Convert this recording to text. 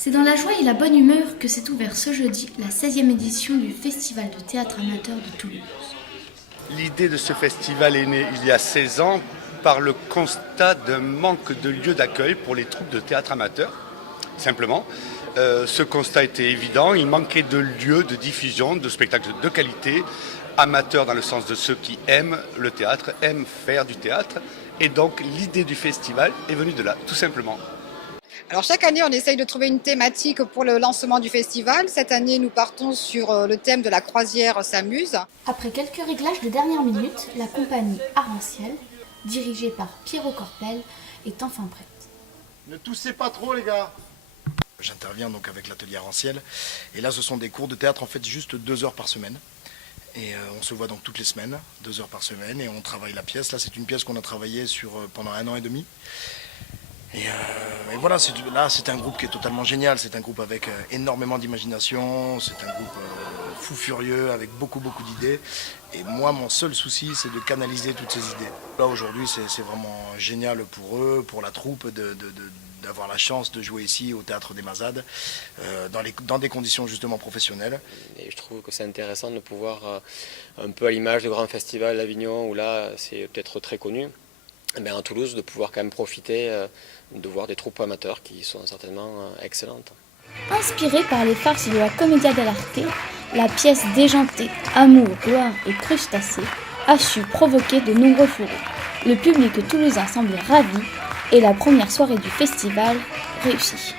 C'est dans la joie et la bonne humeur que s'est ouvert ce jeudi la 16e édition du Festival de théâtre amateur de Toulouse. L'idée de ce festival est née il y a 16 ans par le constat d'un manque de lieux d'accueil pour les troupes de théâtre amateur, simplement. Ce constat était évident, il manquait de lieux de diffusion, de spectacles de qualité, amateurs dans le sens de ceux qui aiment le théâtre, aiment faire du théâtre. Et donc l'idée du festival est venue de là, tout simplement. Alors chaque année, on essaye de trouver une thématique pour le lancement du festival. Cette année, nous partons sur le thème de la croisière s'amuse. Après quelques réglages de dernière minute, la compagnie Arentiel, dirigée par Pierrot Corpel, est enfin prête. Ne toussez pas trop les gars. J'interviens donc avec l'atelier Arentiel et là ce sont des cours de théâtre en fait juste 2 heures par semaine. Et on se voit donc toutes les semaines, 2 heures par semaine et on travaille la pièce. Là c'est une pièce qu'on a travaillée pendant 1 an et demi. Et voilà, là c'est un groupe qui est totalement génial, c'est un groupe avec énormément d'imagination, c'est un groupe fou furieux avec beaucoup d'idées. Et moi mon seul souci c'est de canaliser toutes ces idées. Là aujourd'hui c'est vraiment génial pour eux, pour la troupe d'avoir la chance de jouer ici au Théâtre des Mazades dans des conditions justement professionnelles. Et je trouve que c'est intéressant de pouvoir, un peu à l'image du grand festival d'Avignon où là c'est peut-être très connu, mais à Toulouse de pouvoir quand même profiter de voir des troupes amateurs qui sont certainement excellentes. Inspirée par les farces de la Commedia dell'arte, la pièce déjantée Amour, gloire et crustacés a su provoquer de nombreux fourreaux. Le public toulousain semblait ravi et la première soirée du festival réussie.